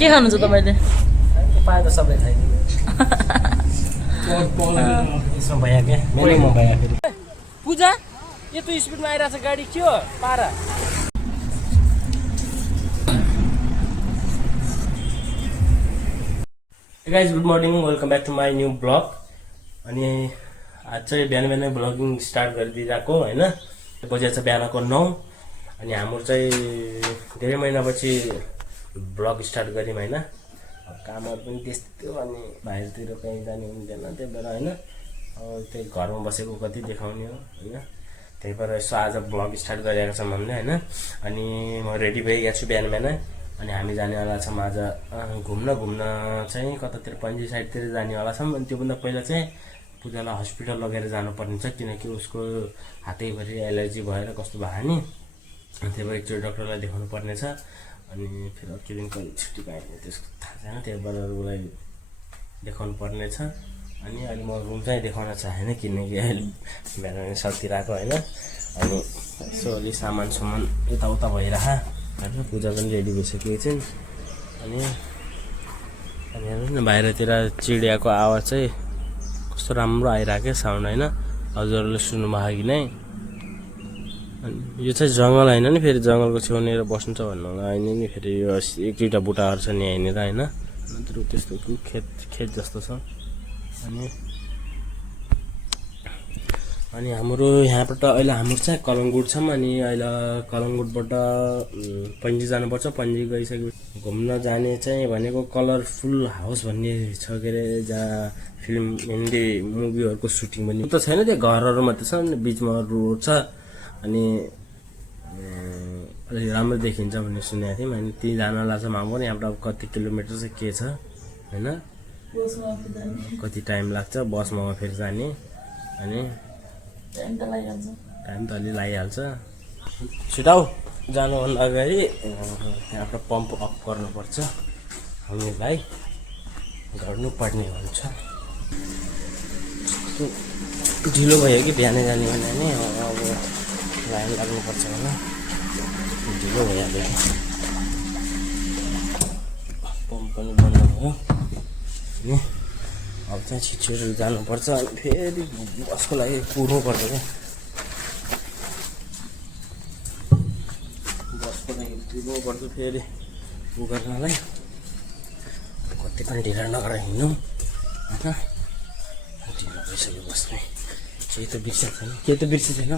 के खानुहुन्छ तपाईले? पाए त सबै खाइदिनु। यसमा भया के मेनुमा भया फेरि। पूजा यस्तो स्पिडमा आइरहेछ गाडी के हो पारा? Guys good morning, welcome back to my new blog. अनि आज चाहिँ बिहान बिहानै ब्लगिङ स्टार्ट गरिदिइरहेको होइन। बजे चाहिँ बिहानको 9 अनि हाम्रो चाहिँ धेरै महिनापछि ब्लग स्टार्ट गऱ्यौँ होइन। कामहरू पनि त्यस्तो अनि बाहिरतिर कहीँ जाने हुँदैन त्यही भएर होइन। त्यही घरमा बसेको कति देखाउने हो होइन। त्यही भएर यसो आज ब्लग स्टार्ट गरिरहेको छौँ हामीले होइन। अनि म रेडी भइगएको छु बिहान बिहानै। अनि हामी जानेवाला छौँ आज घुम्न चाहिँ कतातिर पन्जी साइडतिर जानेवाला छौँ। अनि त्योभन्दा पहिला चाहिँ पूजालाई हस्पिटल लगेर जानुपर्ने छ किनकि उसको हातैभरि एलर्जी भएर कस्तो भयो नि। त्यही भएर एकचोटि डक्टरलाई देखाउनु पर्ने छ। अनि फेरि अर्को दिन कहिले छुट्टी पाइने त्यसको थाहा छैन। त्यही भएर उसलाई देखाउनु पर्ने छ। अनि अहिले म रुम चाहिँ देखाउन चाहेन किनकि अहिले बिहान सकिरहेको होइन। अनि यसो अलि सामान यताउता भइरह होइन। पूजा पनि रेडी भइसकेको छ। अनि हेर्नुहोस् न बाहिरतिर चिडियाको आवाज चाहिँ कस्तो राम्रो आइरहेको साउन्ड होइन। हजुरहरूले सुन्नुभयो कि नै? अनि यो चाहिँ जङ्गल होइन नि, फेरि जङ्गलको छेउनेर बस्नु छ भन्नु होला होइन नि। फेरि यो एक दुईवटा बुट्टाहरू छ नि यहाँनिर होइन। नत्र त्यस्तो खेत जस्तो छ। अनि हाम्रो यहाँबाट अहिले हाम्रो चाहिँ कलङ्गुट छौँ। अनि अहिले कलङ्गुटबाट पन्जी जानुपर्छ। पन्जी गइसकेपछि घुम्न जाने चाहिँ भनेको कलरफुल हाउस भन्ने छ के अरे, जहाँ फिल्म हिन्दी मुभीहरूको सुटिङ पनि त छैन, त्यो घरहरू मात्रै छ। बिचमा रोड छ अनि अलिक राम्रो देखिन्छ भन्ने सुनेको थियौँ। अनि त्यहीँ जान लाग्छ हाम्रो यहाँबाट कति किलोमिटर चाहिँ के छ होइन, कति टाइम लाग्छ बसमा फेरि जाने। अनि टाइम त अलि लागिहाल्छ। छिटाउ जानुभन्दा अगाडि यहाँबाट पम्प अफ गर्नुपर्छ। हामीलाई गर्नुपर्ने हुन्छ। ढिलो भयो कि बिहानै जाने भने नि अब लाइन लाग्नुपर्छ होला। ढिलो भइहाल्यो कि पम्प पनि बन्द भयो। अनि अब चाहिँ छिटो जानुपर्छ। अनि फेरि बसको लागि कुर्नुपर्छ क्या। बसको लागि कुर्नुपर्छ फेरि गर्नलाई। कति पनि ढिला नगरेर हिँड्यौँ होइन। ढिलो भइसक्यो बस्ने। केही त बिर्सेको छैन, केही त बिर्सेको छैन।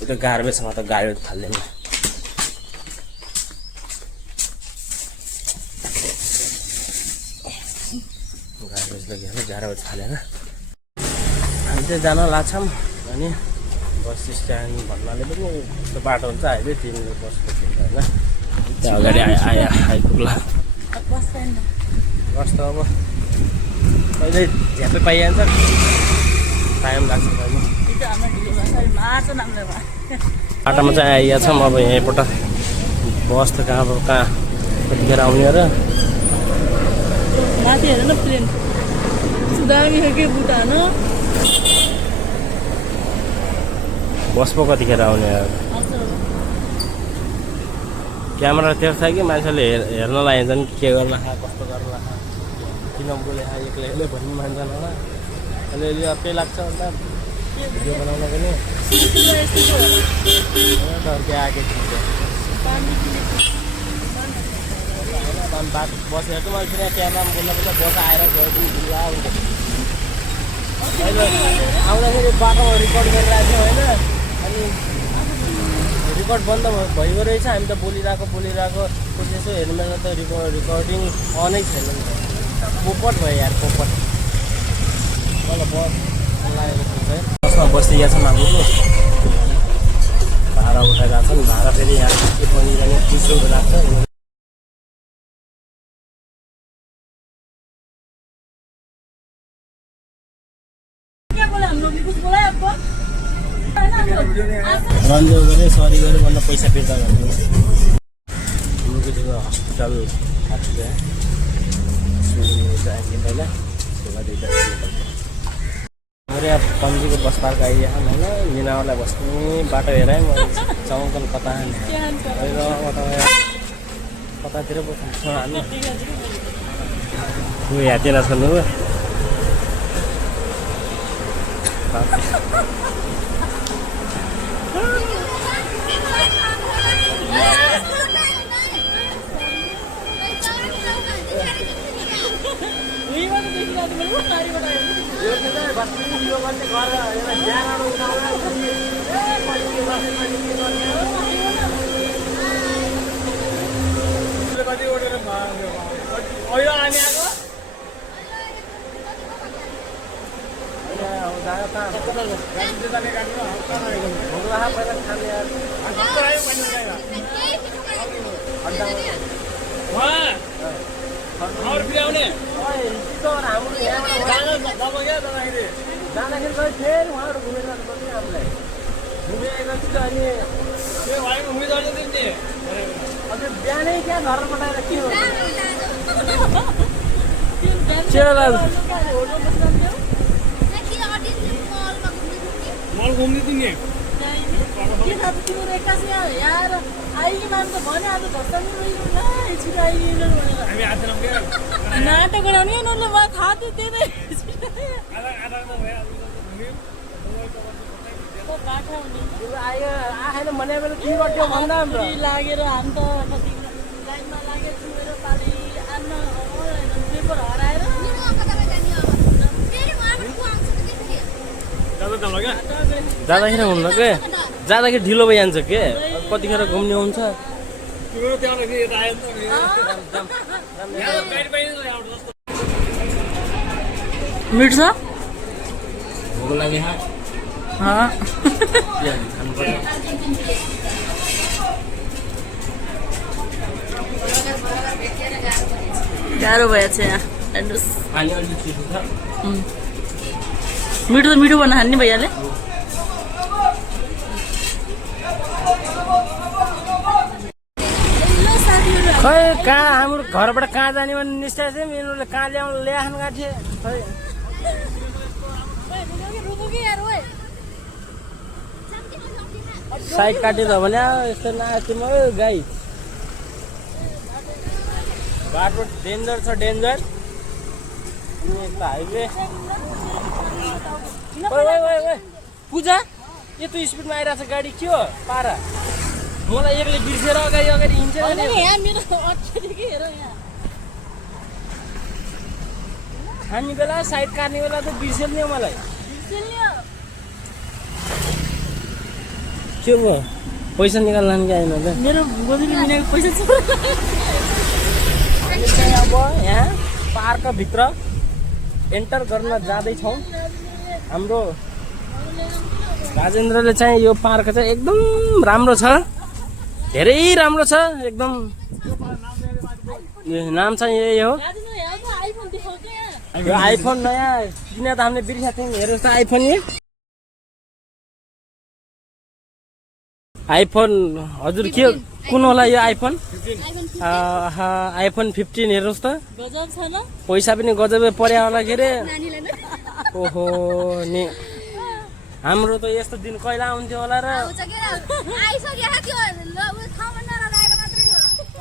यो त गार्बेजसँग त गाडी फाल्दैन। Garbage लगिहाल्यो, garbage fallen. हामी चाहिँ जान लाग्छौँ। अनि बस स्ट्यान्ड भन्नाले पनि यस्तो बाटो हुन्छ अहिले 3 बस पुग्छ होइन। त्यहाँ अगाडि आइपुग्ला बस त अब कहिले झ्यापै पाइहाल्छ, टाइम लाग्छ कहिले। बाटोमा चाहिँ आइया छौँ। अब यहीँबाट बस त कहाँ कतिखेर आउने र माथि हेर न प्लेन दामी हो कि बुटान। बस पो कतिखेर आउने? क्यामेरा त्यो छ कि मान्छेले हेर्न लागिन्छन् के गर्न कस्तो गर्न किन बोले एक्लै भन्ने मान्छन् होला। अलिअलि अर्कै लाग्छ अन्त भिडियो बनाउन पनि डरकै आएको थियो। बाटो बस हेर्छु मैले फेरि क्यामेरामा बोल्नुपर्छ। बस आएर गयो ढिला हुन्छ। आउँदाखेरि बाटोमा रेकर्ड गरिरहेको थियो होइन। अनि रेकर्ड बन्द भएको रहेछ। हामी त बोलिरहेको यसो हेर्नुमा त रेकर्डिङ अनै छैन नि त। पोपट भयो यार पोपट। मलाई बस लागेको छ है। बसमा बसिदिएको छौँ हाम्रो भाडा उठाइरहेको छ नि। भाडा फेरि यहाँ के पनि 30 रुपियाँ लाग्छ। रन्जो गरे सरी गरे भन्न पैसा फिर्ता गर्नु। हाम्रो केटीको हस्पिटल आएको छ पहिला हाम्रो यहाँ पन्जीको बस पार्क आइरहेको होइन। लिनावाला बस्ने बाटो हेराएँ म चौकल कता कतातिर पो छ हामी यहाँ तेना छन् हो जाँदाखेरि फेरि उहाँहरू घुमेर जानुपर्छ हामीलाई घुमेपछि अनि हजुर बिहानै क्या घर पठाएर के हो मल घुम्ने तिमी के थाहा तिम्रो एक्कासी यार आइली मान्छे भने आज धस्तानी रोइनु ल छिटो आइदिनु भनेर हामी आज नाटक गराउने उनीहरूले मलाई थाहा थियो त्यही नै आएन भने बेला के गर्थ्यो भन्दा लागेर हामी त लाइनमा लागेर चुमेर पाली आन्न पेपर हराएर जाँदाखेरि हुन्न के जाँदाखेरि ढिलो भइहाल्छ के कतिखेर घुम्ने हुन्छ मिट्छ भोक लाग्यो गाह्रो भएछ यहाँ हेर्नुहोस् पानी अलिक छिटो छ मिठो त मिठो भन्न हान्ने भइहाल्यो खै कहाँ हाम्रो घरबाट कहाँ जाने भने निष्ठा चाहिँ यिनीहरूले कहाँ ल्याउनु गाँठे खै साइड काटेर भने यस्तो नाच्नु गाई बाटो डेन्जर छ डेन्जर हाइवे पूजा यत्रो स्पिडमा आइरहेको छ गाडी के हो पारा मलाई एक्लै बिर्सेर अगाडि हिँड्छ खाने बेला साइड काट्ने बेला त बिर्सेल्ने मलाई के भयो पैसा निकाल्न कि आएन त मेरो गोजीले मिनेको पैसा छ अब यहाँ पार्कभित्र एन्टर गर्न जाँदैछौँ हाम्रो राजेन्द्रले चाहिँ यो पार्क चाहिँ एकदम राम्रो छ धेरै राम्रो छ एकदम नाम चाहिँ यही हो यो आइफोन नयाँ किन त हामीले बिर्सेको थियौँ हेर्नुहोस् त आइफोन नि आइफोन हजुर के कुन होला यो आइफोन आइफोन 15 हेर्नुहोस् त पैसा पनि गजबै पर्या होला के अरे ओहो नि हाम्रो त यस्तो दिन कहिले आउँथ्यो होला र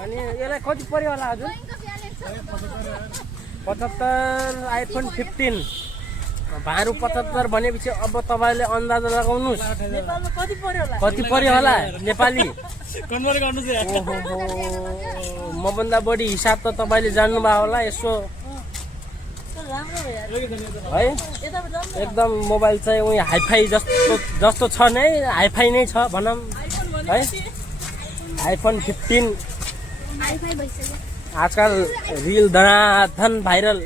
अनि यसलाई कति पर्यो होला हजुर 75 आइफोन 15 भारू 75 भनेपछि अब तपाईँले अन्दाज लगाउनुहोस् कति पर्यो होला नेपाली मभन्दा बढी हिसाब त तपाईँले जान्नुभयो होला यसो है एकदम मोबाइल चाहिँ उयो हाइफाई जस्तो छ नै हाइफाई नै छ भनौँ है आइफोन 15 आजकल रिल धनाधन भाइरल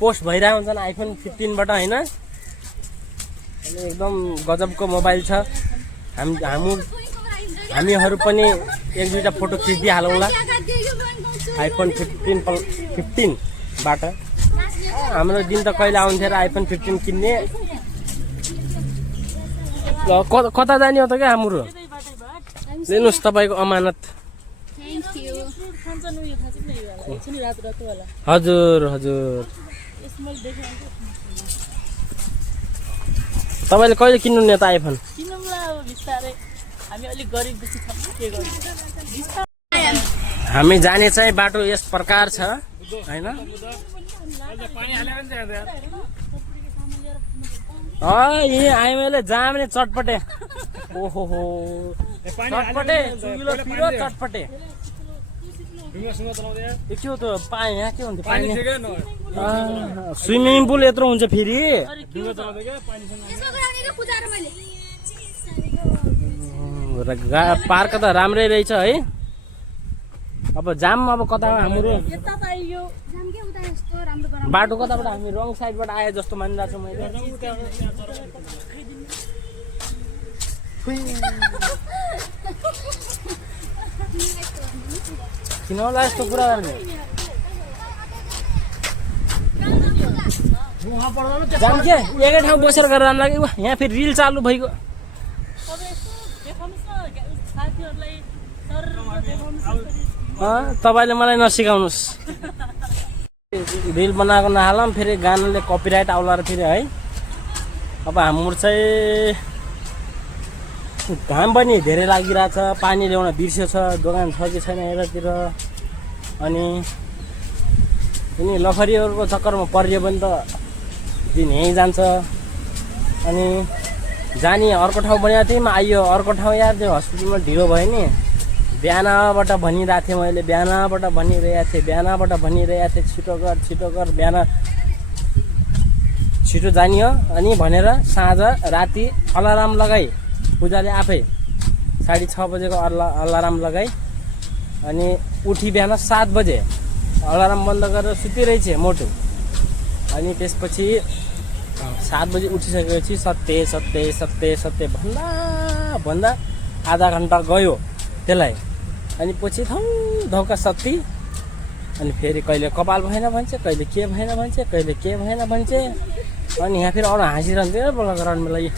पोस्ट भइरहेको हुन्छन् आइफोन 15बाट होइन एकदम गजबको मोबाइल छ हामीहरू पनि एक दुईवटा फोटो खिचिदिइहालौँला आइफोन 15बाट हाम्रो दिन त कहिले आउँथ्यो र आइफोन 15 किन्ने ल कता जाने हो त क्या हाम्रो लिनुहोस् तपाईँको अमानत हजुर हजुर तपाईँले कहिले किन्नु नि त आइफोन हामी जाने चाहिँ बाटो यस प्रकार छ हैन। यही आयो मैले जहाँ पनि चटपटे। ओहो चटपटे चुगिलो पिरो चटपटे। के हो त पानी यहाँ के हुन्छ पानी? स्विमिङ पुल यत्रो हुन्छ फेरि। पार्क त राम्रै रहेछ है। अब जाम अब कता हाम्रो बाटो कताबाट हामी रङ साइडबाट आए जस्तो मानिरहेको छु मैले। किन होला यस्तो कुरा गर्ने? जाम के एकै ठाउँ बसेर गरेर जानु लाग्यो। यहाँ फेरि रिल चालु भइगयो। तपाईँले मलाई नसिकाउनुहोस्। रिल बनाएको नहालौँ फेरि गानाले कपिराइट आउला र फेरि है। अब हाम्रो चाहिँ घाम पनि धेरै लागिरहेछ। पानी ल्याउन बिर्स्यो छ। दोकान छ कि छैन यतातिर। अनि लखरीहरूको चक्करमा परियो भने त दिन यहीँ जान्छ। अनि जाने अर्को ठाउँ बनाएको थिएँ आइयो अर्को ठाउँ यार। त्यो हस्पिटलमा ढिलो भयो नि। बिहानबाट भनिरहेको थिएँ मैले। बिहानबाट भनिरहेको थिएँ छिटो कर बिहान छिटो जानियो। अनि भनेर साँझ राति अलार्म लगाई पूजाले आफै 6:30 बजेको अलार्म लगाई। अनि उठी बिहान 7 बजे अलार्म बन्द गरेर सुतिरहेछ मोटो। अनि त्यसपछि 7 बजे उठिसकेपछि सत्य भन्दा आधा घन्टा गयो त्यसलाई। अनि पछि धौका सत्ती। अनि फेरि कहिले कपाल भएन भन्छ, कहिले के भएन भन्छ। अनि यहाँ फेरि अरू हाँसिरहन्थ्यो बोलाउनुलाई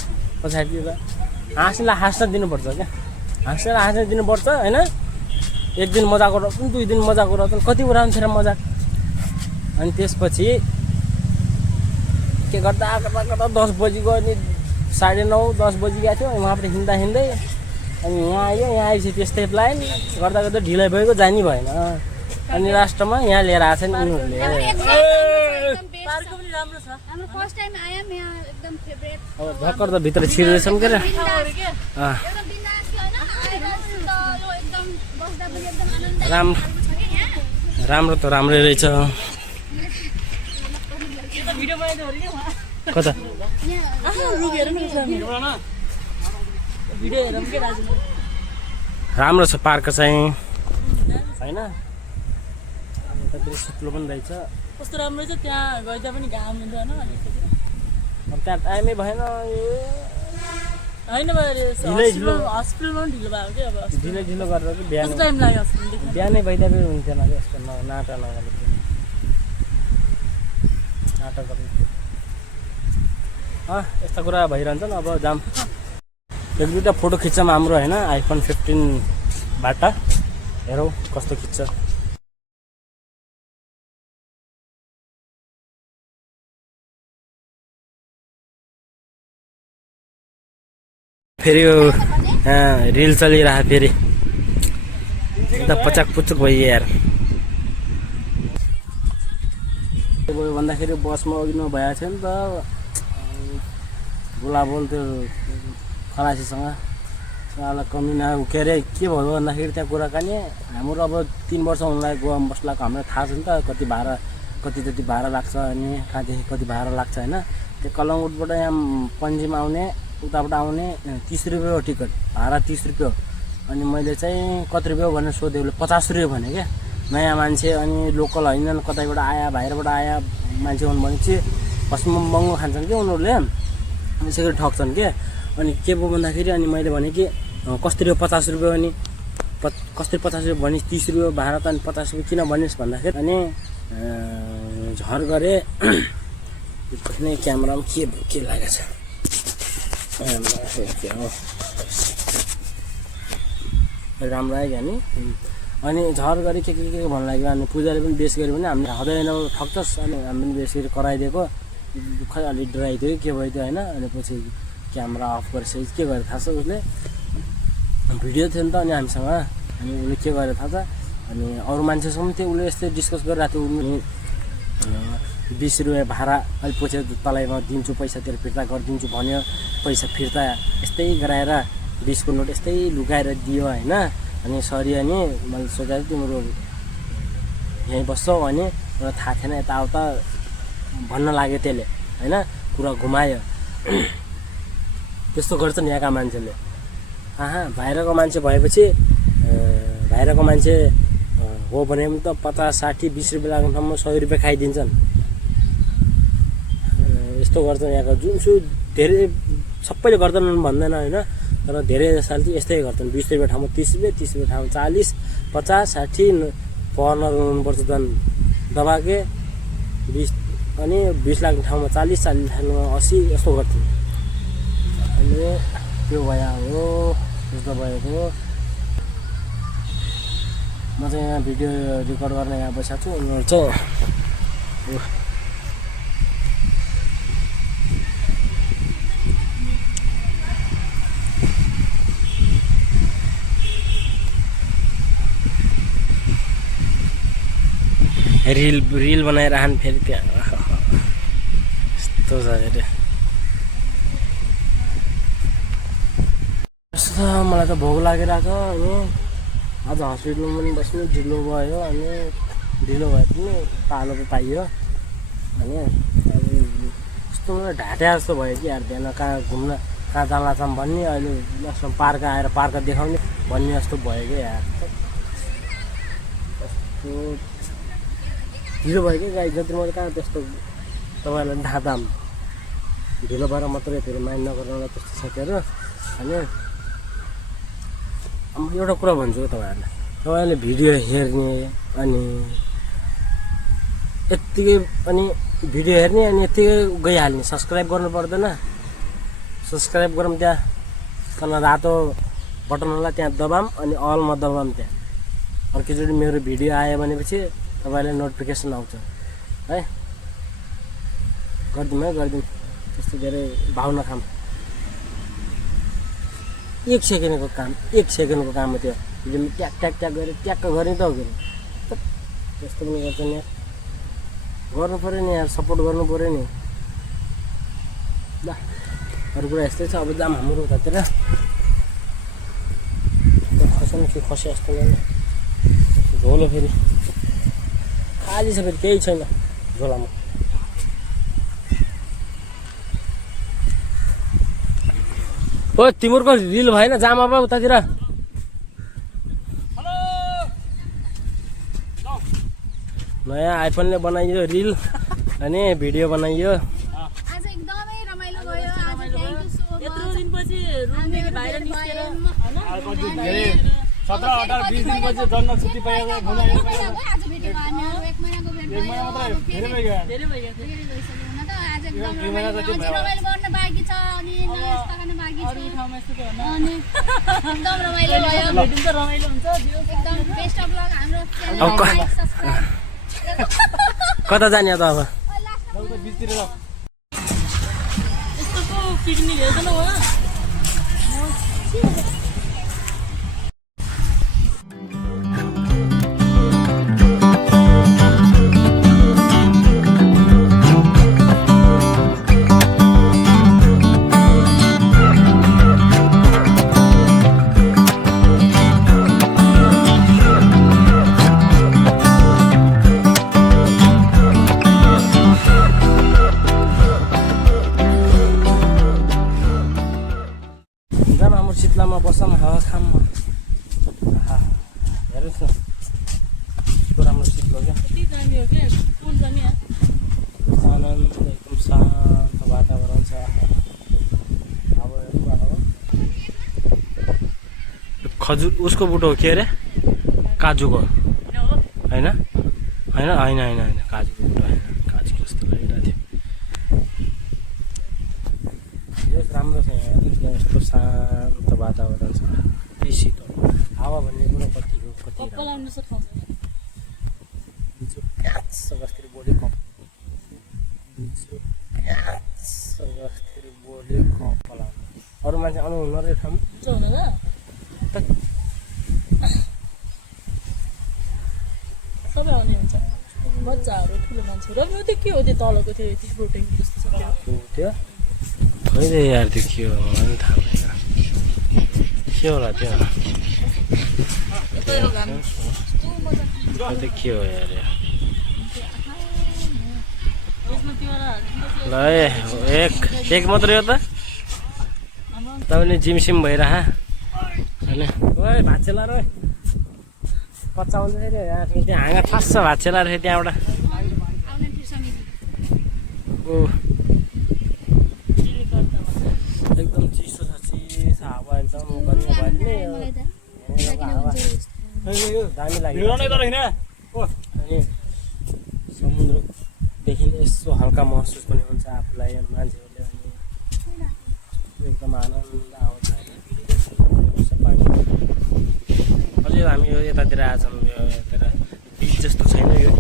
पछाडितिर। हाँस्न दिनुपर्छ क्या। हाँस्न दिनुपर्छ होइन। एक दिन मजाक उठाउँछ 2 दिन मजाक उठाउँछ कति उठाउँछ र मजाक। अनि त्यसपछि के गर्दा 10 बजी गयो। अनि 9:30 10 बजी गएको थियो। उहाँबाट हिँड्दै अनि यहाँ आएपछि त्यस्तै प्लान गर्दा ढिलाइ भएको जानी भएन। अनि लास्टमा यहाँ लिएर आएको छ नि उनीहरूले। अब भर्खर त भित्र छिर्दैछन् के राम्रो त राम्रै रहेछ। कता राम्रो छ पार्क चाहिँ होइन। शीतलो पनि रहेछ। कस्तो राम्रो छ त्यहाँ गइदा पनि घाम हुन्छ हैन। अब त्यहाँ टाइमै भएन। हैन हस्पिटलमा पनि ढिलो भयो के। अब ढिलो गरेर कि बिहान टाइम लाग्यो हस्पिटल। बिहानै भइदा पनि हुन्थेन कि यस्तो नाटक नगरेको नाटक गर्नु। यस्ता कुरा भइरहन्छन्। अब जाम 1-2टा फोटो खिच्छौँ हाम्रो होइन iPhone 15बाट। हेरौँ कस्तो खिच्छ। फेरि यो रिल चलिरहेको फेरि अन्त पचाक भयो यार। गयो भन्दाखेरि बसमा अघि भइएको थियो नि त बोलाबोल त्यो खलासीसँग। साला कमिना के अरे के भयो भन्दाखेरि त्यहाँ कुराकानी हाम्रो अब 3 वर्ष हुनलाई गोवामा बस्लाको हामीलाई थाहा छ नि त कति भाडा कति जति भाडा लाग्छ अनि कहाँदेखि कति भाडा लाग्छ होइन। त्यो कलङ्गुटबाट यहाँ पन्जीमा आउने उताबाट आउने 30 रुपियाँ हो टिकट भाडा 30 रुपियाँ हो। अनि मैले चाहिँ कति रुपियाँ हो भनेर सोधेँ उसले 50 रुपियाँ भने क्या। नयाँ मान्छे अनि लोकल होइन कतैबाट आया बाहिरबाट आया मान्छे हुनु भने चाहिँ पश्चिम बङ्गाल खान्छन् कि उनीहरूले त्यसै ठग्छन् क्या। अनि के भयो भन्दाखेरि अनि मैले भने कि कसरी हो 50 रुपियाँ अनि कसरी 50 रुपियाँ भने 30 रुपियाँ भाडा त अनि 50 रुपियाँ किन भनिस् भन्दाखेरि अनि झर गरे क्यामेरामा के लागेको छ राम्रो आयो नि। अनि झर गरी के भन्नु लाग्यो। अनि पूजाले पनि बेस गऱ्यो भने हामीले हुँदैन ठग्छस्। अनि हामी पनि बेस गरी कराइदिएको खै अलिक डराइदियो के भइदियो होइन। अनि पछि क्यामेरा अफ गरेपछि के गरेर थाहा छ उसले भिडियो थियो नि त। अनि हामीसँग अनि उसले के गरेर थाहा छ अनि अरू मान्छेसँग थियो उसले यस्तै डिस्कस गरिरहेको थियो 20 रुपियाँ भाडा अहिले पछि तँलाई म दिन्छु पैसा तेरो फिर्ता गरिदिन्छु भन्यो पैसा फिर्ता यस्तै गराएर 20 को नोट यस्तै लुकाएर दियो होइन अनि सरी अनि मैले सोचेको तिम्रो यहीँ बस्छौ अनि मलाई थाहा थिएन यताउता भन्न लाग्यो त्यसले होइन कुरा घुमायो त्यस्तो गर्छन् यहाँका मान्छेले बाहिरको मान्छे भएपछि बाहिरको मान्छे हो भने पनि त 50 60 20 रुपियाँ लाग्ने ठाउँमा 100 रुपियाँ खाइदिन्छन् यस्तो गर्छन् यहाँको जुनसुकै धेरै सबैले गर्दैनन् भन्दैन होइन तर धेरै जसले चाहिँ यस्तै गर्छन् 20 रुपियाँ ठाउँमा 30 रुपियाँ 30 रुपियाँ ठाउँमा 40 50 60 पर्न गर्नुपर्छ झन् दबाके 20 अनि 20 लाग्ने ठाउँमा 40 ठाउँमा 80 यस्तो गर्थ्यो अनि त्यो भयो हो त्यस्तो भएको म चाहिँ यहाँ भिडियो रेकर्ड गर्न यहाँ बसेको छु उनीहरू चाहिँ रिल बनाइरहन् फेरि त्यहाँ यस्तो छ अरे मलाई त भोक लागिरहेको अनि आज हस्पिटलमा पनि बस्नु ढिलो भयो अनि ढिलो भए पनि पालो पो पाइयो अनि यस्तो मलाई ढाँट्या जस्तो भयो कि यार बिहान कहाँ घुम्न कहाँ जाँला छौँ भन्ने अहिले लास्टमा पार्क आएर पार्क देखाउने भन्ने जस्तो भयो कि यार कस्तो ढिलो भयो कि गाई जति मैले कहाँ त्यस्तो तपाईँहरूलाई ढाँदाम ढिलो भएर मात्रै फेरि माइन्ड नगर्नुलाई त्यस्तो छ के अरे अनि एउटा कुरा भन्छु तपाईँहरूले भिडियो हेर्ने अनि यत्तिकै अनि भिडियो हेर्ने अनि यत्तिकै गइहाल्ने सब्सक्राइब गर्नु पर्दैन सब्सक्राइब गरौँ त्यहाँ तल रातो बटन होला त्यहाँ दबाम अनि अलमा दबाम त्यहाँ अर्कोचोटि मेरो भिडियो आयो भनेपछि तपाईँलाई नोटिफिकेसन आउँछ है गरिदिउँ है गरिदिउँ त्यस्तो धेरै भावना खाम 1 सेकेन्डको काम 1 सेकेन्डको काम हो त्यो भिडियोमा ट्याक ट्याक ट्याक गरेर ट्याक्क गर्ने त हो कि त्यस्तो पनि गर्छ नि यार गर्नु पऱ्यो नि यार सपोर्ट गर्नु पऱ्यो नि ल अरू कुरा यस्तै छ अब जाम हाम्रो उतातिर खसाउनु के खसे जस्तो गर्नु झोलो फेरि खाली छ फेरि केही छैन झोलामा ओ तिम्रो रिल भएन जाम अब उतातिर नयाँ आइफोनले बनाइयो रिल अनि भिडियो बनाइयो आज एकदमै रमाइलो भयो आज थ्यांक यू सो मच यत्रो दिनपछि रुमदेखि बाहिर निस्केर हैन 17 18 20 दिनपछि जन्नत छुट्टी पाएर आज भिडियो हाल्ने 1 महिनाको भेट भयो धेरै भइगयो धेरै भइगयो धेरै गइसक्यो हुन त आज एकदम रमाइलो गर्न बाँकी छ अनि नास्ता गर्न बाँकी छ अरू ठाउँमा यस्तो त होइन अनि एकदम रमाइलो भयो भेटिन्छ रमाइलो हुन्छ एकदम बेस्ट अफ लक हाम्रो अब च्यानललाई लाइक सब्स्क्राइब कता जाने त अब जल्दी बिचतिर ल यस्तोको पिकनिक हेर्दैन हो शीतलामा बस्छौँ हावा खाम हेर्नुहोस् न कस्तो राम्रो शीतलो क्या कति जाने हो क्या कुन जाने आनन्द एकदम शान्त वातावरण छ खजुर उसको बुटो हो के अरे काजुको होइन होइन होइन होइन होइन काजुको बुटो होइन काजुको जस्तो लागिरहेको थियो यस राम्रो छ यहाँ यस्तो शान्त वातावरण छ शीतल हावा भन्ने कुरो कति हो कति कप्पल आउनु छ ठाउँ सगस्तिर बोली कप्पल अरू मान्छे आउनु हुन रहेछ हुन र सबै आउने हुन्छ बच्चाहरू ठुलो मान्छे र पनि त्यो के हो त्यो तलको त्यो यति प्रोटिन जस्तो छ त्यो त्यो खैले यार त्यो के हो मलाई पनि थाहा भएन के होला त्यो यत्रो घाम त्यो के हो यार यसमा तिमीहरू ल एक मात्रै हो त तपाईँले जिमसिम भइरह होइन ओए भाँचेला र पचाउँछ फेरि त्यहाँ हाँगा थास्छ भाँचेला रहेछ त्यहाँबाट आउने बिर्सनी ओ एकदम चिसो छ चिसो हावा एकदम गरिब भयो नि यो दामी लाग्यो अनि समुद्रदेखि यसो हल्का महसुस पनि हुन्छ आफूलाई मान्छेहरूले अनि एकदम आनन्द आउँछ पानी अझै हामी यो यतातिर आएछौँ यो यतातिर बिच जस्तो छैन यो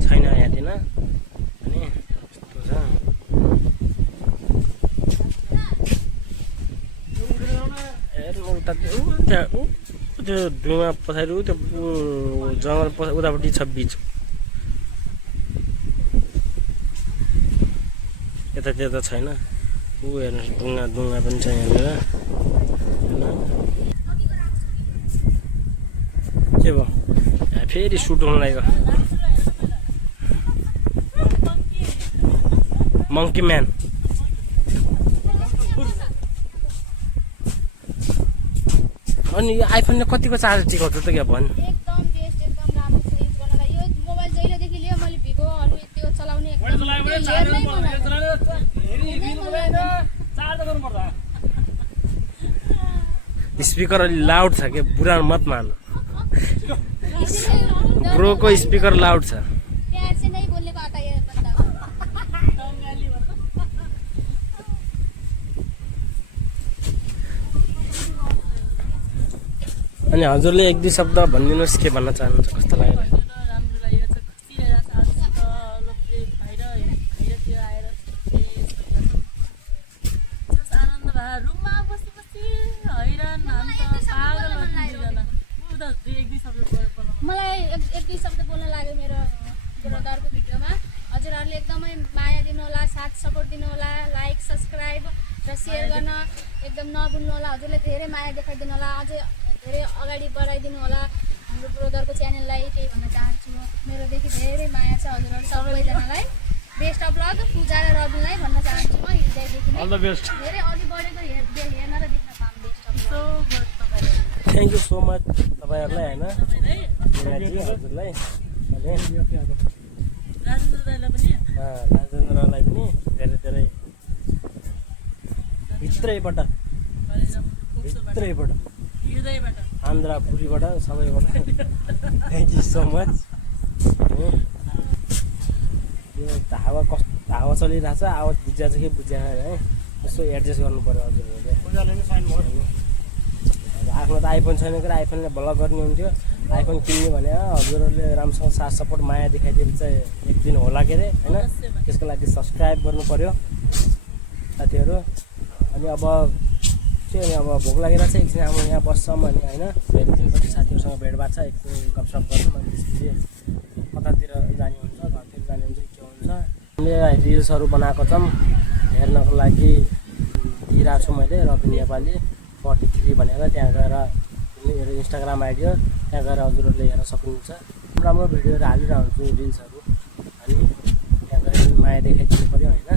छैन यहाँतिर अनि यस्तो छ हेर्नु उता त्यहाँ त्यो डुङ्गा पछाडि त्यो जङ्गल उतापट्टि छ बिच यतातिर त छैन ऊ हेर्नुहोस् डुङ्गा पनि छ यहाँनिर के भयो फेरि सुट हुन लाग्यो मङ्की म्यान अनि यो आइफोनले कतिको चार्ज टिकाउँछ त क्या भन् एकदम बेस्ट एकदम राम्रो छ युज गर्नलाई यो मोबाइल जहिलेदेखि लियो मैले भिभोहरू त्यो चलाउने एकदम स्पिकर अलि लाउड छ कि बुढा मत मान्नु ब्रोको स्पिकर लाउड छ प्यार से नहीं बोलने को आता है बंदा अनि हजुरले एक दुई शब्द भनिदिनुहोस् के भन्न चाहनुहुन्छ कस्तो लाग्यो राम्रो लागिरहेको छ खुसी लागिरहेको छ आजसम्म लोकले बाहिर बाहिरतिर आएर जस आनन्द भयो रुममा बसी बसी हैरान हामी त पागल भइदिँदैन उता एक दुई शब्द बोल्नु मलाई एक दुई शब्द बोल्न लाग्यो मेरो ब्रदरको भिडियोमा हजुरहरूले एकदमै माया दिनु होला साथ सपोर्ट दिनु होला लाइक सब्सक्राइब र सेयर गर्न एकदम नभुल्नु होला हजुरले धेरै माया देखाइदिनु होला अझै धेरै अगाडि बढाइदिनु होला हाम्रो ब्रदरको च्यानललाई त्यही भन्न चाहन्छु म मेरोदेखि धेरै माया छ हजुरहरू सबैजनालाई बेस्ट अफ लक पूजा र रबिनलाई भन्न चाहन्छु म हृदयदेखि नै धेरै अघि बढेको हेर्न र देख्न पाऊँ best of so lock thank you so much तपाईँहरूलाई होइन हजुरलाई अनि राजेन्द्र दाइलाई पनि राजेन्द्रलाई पनि धेरै धेरै भित्रैबाट हृदयबाट आन्ध्रपुरीबाट सबैबाट थ्याङ्क यू सो मच यो हावा कस्तो हावा चलिरहेको छ आवाज बुझ्या छ कि बुझ्या है यसो एडजस्ट गर्नु पऱ्यो हजुरहरूले आफ्नो त आइफोन छैन कि आइफोनले भला गर्ने हुन्थ्यो आइफोन किन्ने भने हजुरहरूले राम्रोसँग साथ सपोर्ट माया देखाइदिएर चाहिँ एक दिन होला के अरे होइन त्यसको लागि सब्सक्राइब गर्नु पऱ्यो साथीहरू अनि अब के भने अब भोक लागेर चाहिँ एकछिन अब यहाँ बस्छौँ अनि होइन धेरै दिनपछि साथीहरूसँग भेटभाट छ एकछिन गफसफ गर्छौँ अनि त्यसपछि कतातिर जाने हुन्छ घरतिर जाने हुन्छ के हुन्छ हामीले रिल्सहरू बनाएको छौँ हेर्नको लागि दिइरहेको छु मैले रबिन नेपाली 43 भनेर त्यहाँ गएर मेरो इन्स्टाग्राम आइडी हो त्यहाँ गएर हजुरहरूले हेर्न सक्नुहुन्छ राम्रो भिडियोहरू हालिरहेको हुन्छु रिल्सहरू अनि त्यहाँ गएर माया देखाइदिनु पऱ्यो होइन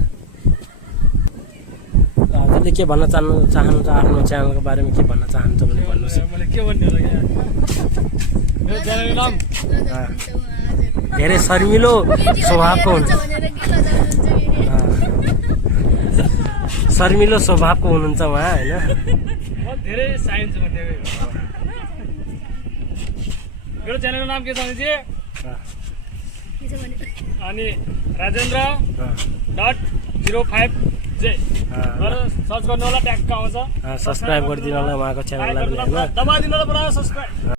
हजुरले के भन्न चाहनुहुन्छ आफ्नो च्यानलको बारेमा के भन्न चाहनुहुन्छ भने भन्नुहोस् मैले के भन्ने होला क्या मेरो च्यानलको नाम धेरै शर्मिलो स्वभावको हुन्छ शर्मिलो स्वभावको हुनुहुन्छ उहाँ होइन म धेरै साइन्स भन्ने मेरो च्यानलको नाम के छ भने चाहिँ अनि राजेन्द्र.05J सर्च गर्नु होला ट्याग आउँछ सब्सक्राइब गरिदिनु होला उहाँको च्यानललाई पनि होइन दबाइदिनु होला पुरा सब्सक्राइब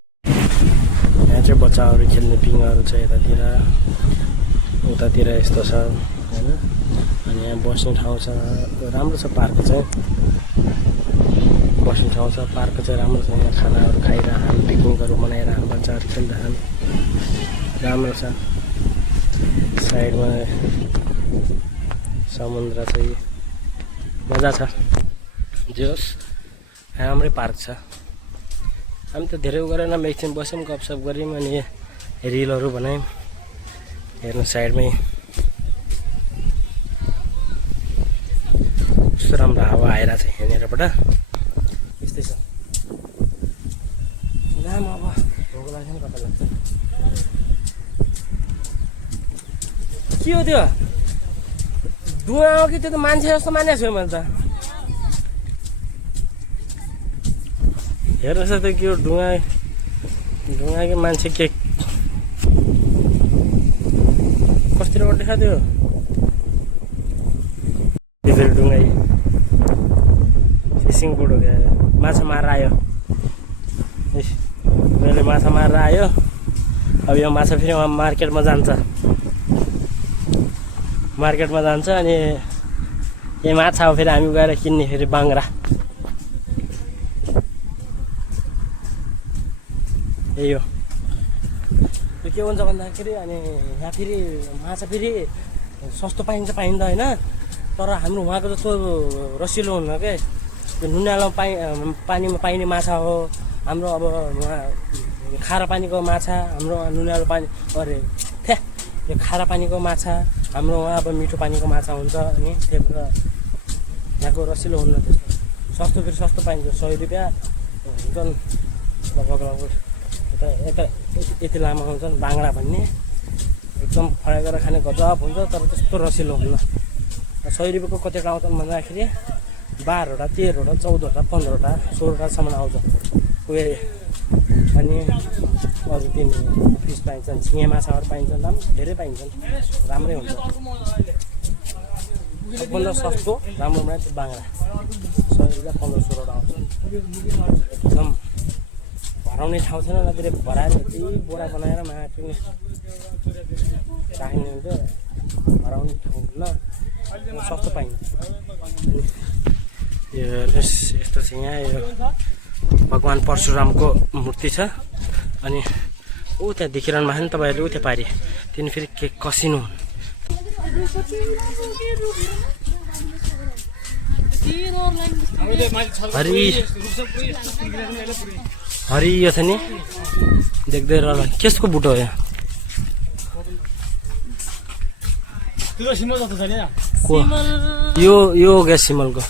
यहाँ चाहिँ बच्चाहरू खेल्ने पिङहरू छ यतातिर उतातिर यस्तो छ होइन अनि यहाँ बस्ने ठाउँ छ राम्रो छ पार्क चाहिँ बस्ने ठाउँ छ पार्क चाहिँ राम्रो छ यहाँ खानाहरू खाइरहन् पिकनिकहरू मनाइरहन् बच्चाहरू खेलिरहन् राम्रो छ साइडमा समुद्र चाहिँ मजा छ जे होस् राम्रै पार्क छ हामी त धेरै गरेन एकछिन बस्यौँ गफसफ गऱ्यौँ अनि रिलहरू बनायौँ हेर्नु साइडमै कस्तो राम्रो हावा आइरहेको छ यहाँनिरबाट यस्तै छ जाम अब भोक लाग्छ नि कता लाग्छ के हो त्यो धुवा हो कि त्यो त मान्छे जस्तो मानेको छु मैले त हेर्नुहोस् त के हो ढुङ्गा कि मान्छे के कस्तिरबाट देखाएको थियो फेरि ढुङ्गा फिसिङ बोट हो क्या माछा मारेर आयो मैले माछा मारेर आयो अब यो माछा फेरि उहाँ मार्केटमा जान्छ अनि यो माछा हो फेरि हामी गएर किन्ने फेरि बाङ्रा यही हो त्यो के हुन्छ भन्दाखेरि अनि यहाँ फेरि माछा फेरि सस्तो पाइन्छ होइन तर हाम्रो उहाँको जस्तो रसिलो हुन्न क्या त्यो नुनियालो पानीमा पाइने माछा हो हाम्रो अब उहाँ खारा पानीको माछा हाम्रो नुनियालो पानी अरे थ्या यो खारा पानीको माछा हाम्रो उहाँ अब मिठो पानीको माछा हुन्छ अनि त्यही भएर यहाँको रसिलो हुन्न त्यस्तो सस्तो फेरि सस्तो पाइन्छ 100 रुपियाँ हुन्छन् लगभग यता यति लामो हुन्छन् बाङ्रा भन्ने एकदम फ्राई गरेर खाने गजब हुन्छ तर त्यस्तो रसिलो हुन्न 100 रुपियाँको कतिवटा आउँछन् भन्दाखेरि 12वटा 13वटा 14वटा 15वटा 16वटासम्म आउँछ उयो अनि अरू दिन फिस पाइन्छन् झिँगे माछाहरू पाइन्छन् धेरै पाइन्छन् राम्रै हुन्छ सबभन्दा सस्तो राम्रो बनाए त्यो बाङ्रा 100 रुपियाँ 15-16वटा आउँछ एकदम भराउने ठाउँ छैन नत्र भराएर यति बोरा बनाएर माथि राख्ने हुन्छ भराउने ठाउँ हुन्न सस्तो पाइन्छ यो यस्तो छ यहाँ यो भगवान् परशुरामको मूर्ति छ अनि ऊ त्यहाँ देखिरहनु भएको नि तपाईँहरूले ऊ त्यहाँ पारि तिनी फेरि के कसिनो हरियो छ नि देख्दै रह केसको बुटो हो यहाँ यो हो क्या सिमलको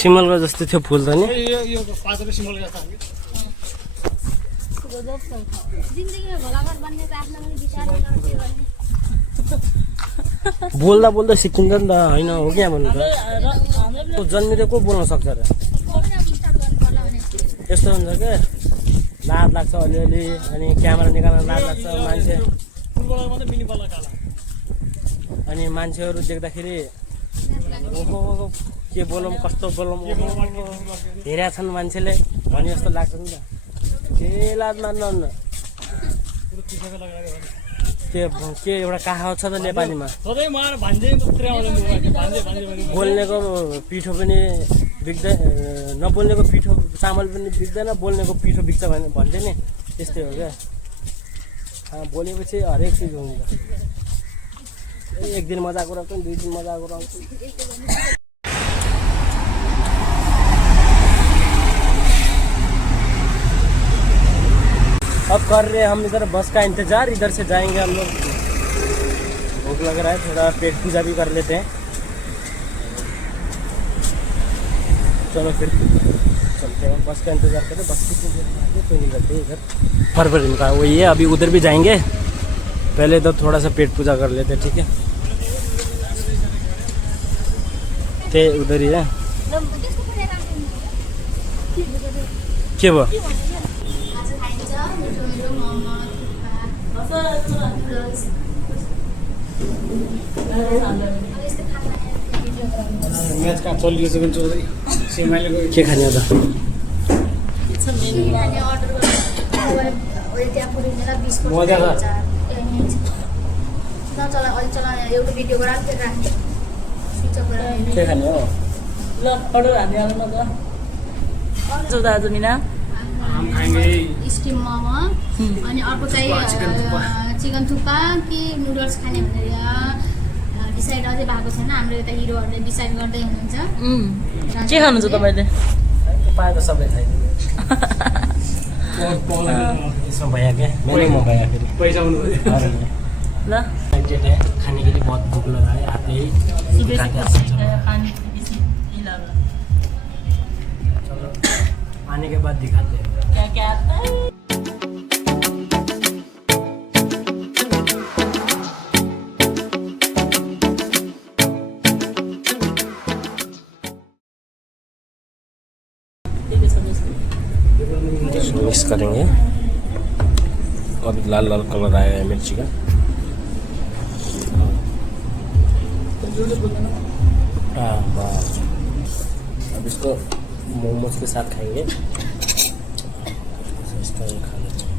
सिमलको जस्तो थियो फुल त नि बोल्दा बोल्दा सिकिन्छ नि त होइन हो क्या भन्नु त जन्मिँदै को बोल्न सक्छ र यस्तो हुन्छ क्या लाज लाग्छ अलिअलि अनि क्यामेरा निकाल्न लाज लाग्छ मान्छे अनि मान्छेहरू देख्दाखेरि ओहो के बोलौँ कस्तो बोलौँ हेरेका छन् मान्छेले भने जस्तो लाग्छ नि त के लाज मान्नुहुन्न के एउटा कहावत छ त नेपालीमा बोल्नेको पिठो पनि बिग्दैन नबोल्नेको पिठो चामल पनि बिग्दैन बोल्नेको पिठो बिग्छ भने भन्छ नि त्यस्तै हो क्या बोलेपछि हरेक चिज हुन्छ एक दिन मजाको आउँछ 2 दिन मजाको आउँछ अब कर रहे हम इधर बस का इंतजार इधर से जाएंगे हम लोग भूख लग रहा है थोड़ा पेट पूजा भी कर लेते हैं चलो फिर चलते हैं बस का इंतजार करें बस की कोई नहीं करते इधर फरवरी का वही है अभी उधर भी जाएंगे पहले तो थोड़ा सा पेट पूजा कर लेते हैं ठीक है ते उधर ही है के वो के खाने त के खाने हो ल अर्डर हाल्नु न त आज मिना हम खाएंगे स्टिम मोमो अनि अर्को चाहिँ चिकन थुक्पा कि नुडल्स खाने भनेर डिसाइड अझै भएको छैन। हाम्रो यता हिरोहरूले डिसाइड गर्दै हुनुहुन्छ। के खानुहुन्छ तपाईँले? पाए त सबै खाइदिनु। इसमें भैया क्या मैंने मंगाया फिर पैसा हुनु ल खाने के लिए बहुत भूख लगा है आते ही खा के आते हैं। चलो आने के बाद दिखाते हैं क्या क्या आता है। मिक्स करेंगे। अभी लाल लाल कलर आया है मिर्ची का। हाँ बस अब इसको मोमोज के साथ खाएंगे। इसका ये खा लेते हैं।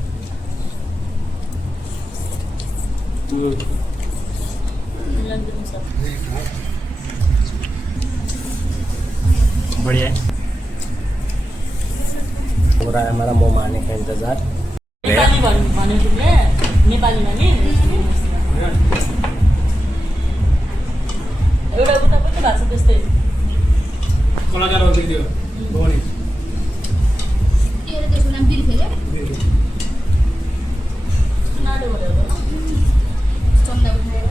बढ़िया है। हो रहा है हमारा मोमो आने का इंतजार। नेपाली भन्यो तिमीले नेपालीमा नि एउटा उता पनि भएको छ त्यस्तै कलाकारहरु दियो बनी तेरो त्यसको नाम बिल फेरि नाडो भनेको चन्दा उठाएर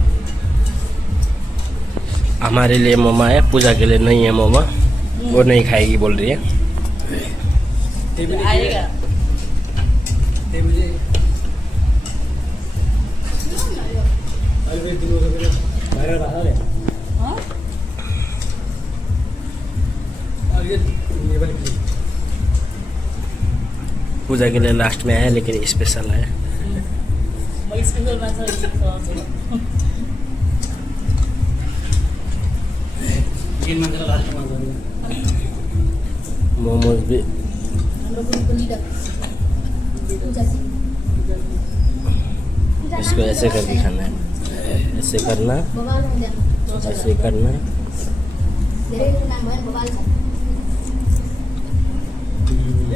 हमारे लिए मोमो है, पूजा के लिए नहीं है मोमो। वो नहीं खाएगी बोल रही है। आएगा पूजा के लिए लास्ट में आया लेकिन स्पेशल है। मोमोज भी हाम्रो ग्रुपको लिडर पूजा इसको ऐसे करके खाना है, ऐसे करना, बवाल हुँदैन ऐसे करना। धेरै नाम भयो बवाल छ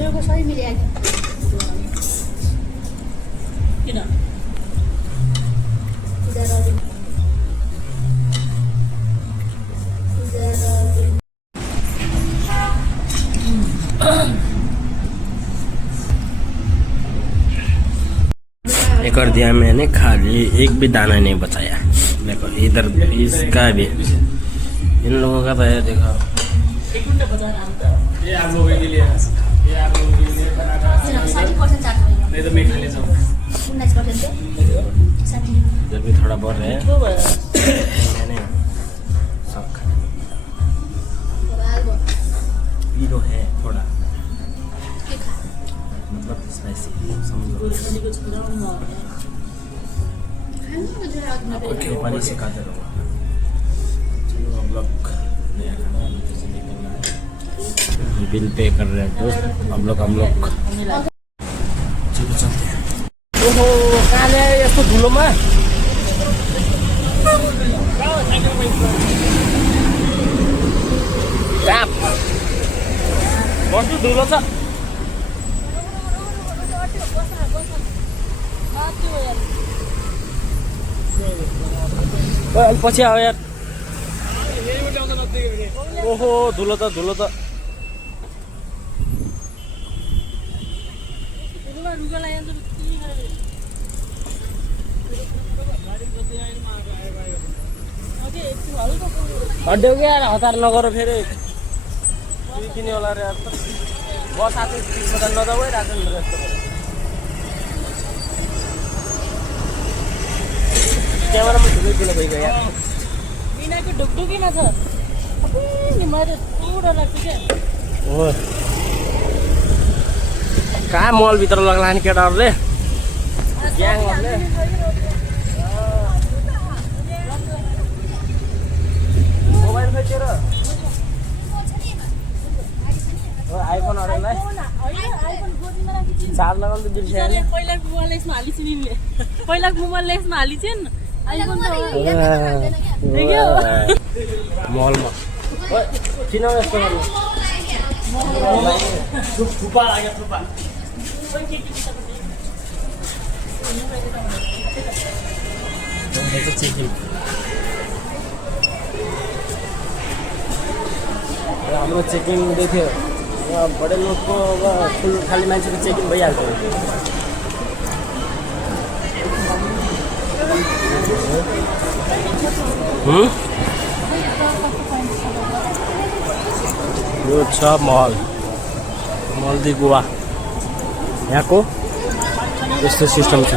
यो सही मिले आज किन पूजा गर्दै एक और दिया मैंने खाली, एक भी दाना नहीं बचाया। देखो इधर इसका भी, इन लोगों का तो है देखो। एक घन्टा बजार आउँदा ये आप लोगों के लिए है, ये आप लोगों के लिए पराठा 60% चाट्नु नहीं तो मैं खा लेता हूँ। 19% चाहिँ 60 इधर भी थोड़ा बहुत है, ठिक भयो मैंने सब खाया। बवाल भयो पीरो है थोड़ा, के खा मतलब स्पाइसी समझो। गोर्खालीको छोरा म खानु न जरा आपको क्यों पानी सिखाते रहूँगा। चलो अब लोग नया खाना जैसे निकलना है, बिल पे कर रहे हैं दोस्त। हम लोग चलो चलते हैं। ओहो कहाँ ले आए यस्तो धुलोमा? कहाँ कस्तो धुलो छ? अलि पछि आयो यार। ओहो धुलो त धुलो त। हड्डेऊ क्या यार, हतार नगर फेरि किन्यो होला रे यार। बस आएको 30 बजे नजाऊ है राजन यस्तो क्यामेरामा धुलो धुलो भइगयो यार। बिनाको ढुकढुकीमा छ नि मैले पुरा लाग्छ क्या हो कहाँ मलभित्र लग्ला नि केटाहरूले ग्याङहरूले। मोबाइल खै तेरो आइफोनहरूलाई चार्ज लगाउनु त बिर्स्यो। पहिला मोबाइल यसमा हालिस् तिमीले, पहिला मोबाइल यसमा हालिछन् आइफोन त देख्यौ मलमा किन यस्तो गर्नु? थुक्पा लाग्यो थुक्पा। चेकिङ हाम्रो चेकिङ हुँदै थियो बडे लोडको अब फुल खाली मान्छेको चेकिङ भइहाल्छ यो छ मल्दी गोवा यहाँको यस्तो सिस्टम छ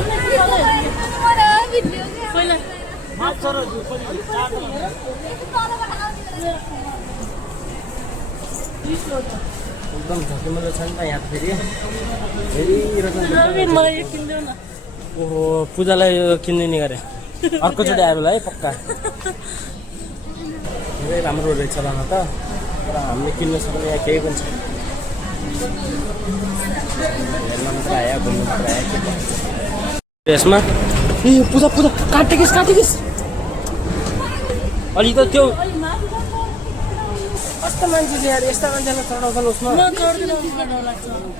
एकदम झकिलो छ नि त यहाँ फेरि ओहो पूजालाई यो किन्दिने गरे अर्कोचोटि आयो होला है पक्का धेरै राम्रो रहेछ लान त तर हामीले किन्न सक्ने यहाँ केही पनि छ हेर्न मात्र आयो घुम्नु मात्र आयो के यसमा ए पूजा काटेकिस अलि त त्यो कस्तो मान्छे यार यस्ता मान्छेलाई चढाउँछन् उसमा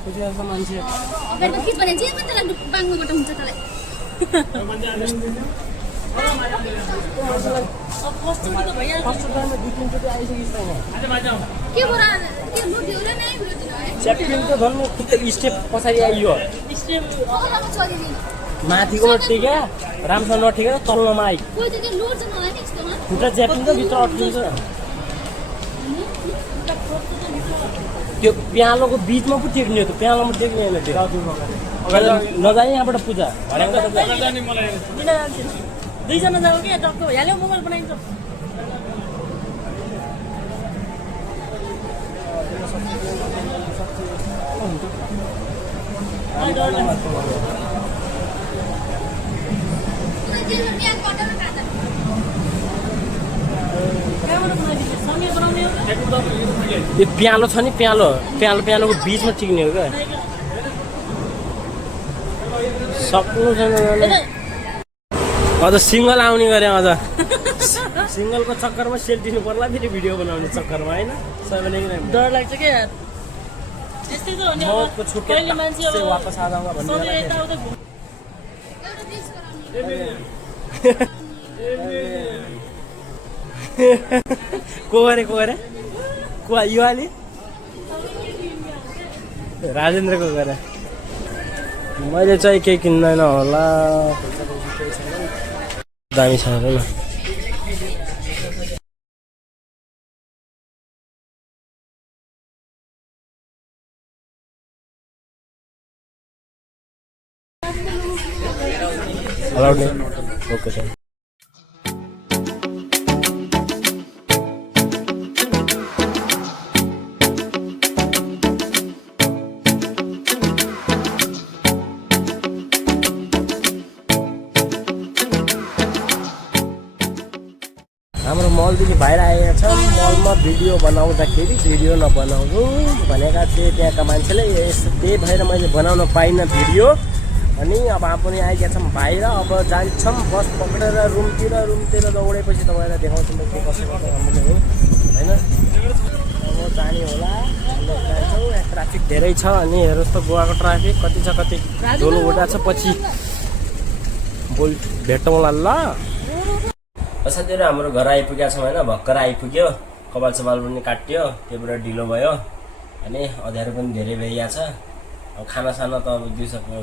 पूजा मान्छे च्यापिङ त झन् खुट्टा स्टेप पछाडि आइयो माथिकोमा टेक्या राम्रोसँग नठेकेर तल्लोमा आइ खुट्टा च्यापिङ त भित्र अट्किन्छ त्यो प्यालोको बिचमा पो टेक्ने हो त प्यालोमा टेक्ने होइन त्यो अगाडि नजाने यहाँबाट पूजा दुईजना जाऊ कि टक्क भइहाल्यो मोबाइल बनाइन्छ त्यो प्यालो छ नि प्यालोको बिचमा टिक्ने हो क्या सक्नु छैन अझ सिङ्गल आउने गरे अझ सिङ्गलको चक्करमा सेल्टिनु पर्ला फेरि भिडियो बनाउने चक्करमा होइन सबैले डर लाग्छ क्या यार यस्तै त हो नि मौतको छुट्टी मान्छे वापस आ जाऊँगा भन्ने को गरे को युवाले राजेन्द्रको गरे मैले चाहिँ केही किन्दैन होला दामी छ होइन अलाउड नहीं ओके सर हाम्रो मलदेखि बाहिर आएका छन् मलमा भिडियो बनाउँदाखेरि भिडियो नबनाउनु भनेका थिए त्यहाँका मान्छेले त्यही भएर मैले बनाउन पाइनँ भिडियो अनि अब पनि आइका छौँ बाहिर अब जान्छौँ बस पक्रेर रुमतिर दौडेपछि तपाईँलाई देखाउँछु म के कसो गर्छ हामीले होइन अब जाने होला जान्छौँ यहाँ ट्राफिक धेरै छ अनि हेर्नुहोस् त गोवाको ट्राफिक कति छ कति डोलो उठा छ पछि बोल भेटौँला ल साथीहरू हाम्रो घर आइपुगेका छौँ होइन भर्खर आइपुग्यो कपाल सपाल पनि काट्यो त्यहीबाट ढिलो भयो अनि अँध्यारो पनि धेरै भइरहेको छ अब खानासाना त अब दिउँसोको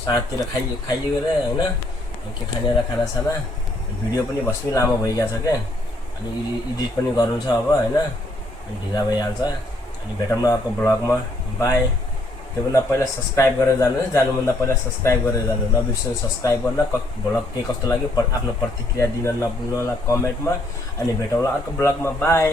साँझतिर खाइयो रे होइन के खाने र खानासाना भिडियो पनि भस्मी लामो भइरहेको छ क्या अनि एडिट पनि गर्नु छ अब होइन अनि ढिला भइहाल्छ अनि भेटौँ न अर्को ब्लगमा बाई त्योभन्दा पहिला सब्सक्राइब गरेर जानुहोस् जानुभन्दा पहिला सब्सक्राइब गरेर जानु नबिर्सनु सब्सक्राइब गर्न ब्लग के कस्तो लाग्यो आफ्नो प्रतिक्रिया दिन नभुल्नु होला कमेन्टमा अनि भेटौँला अर्को ब्लगमा बाई।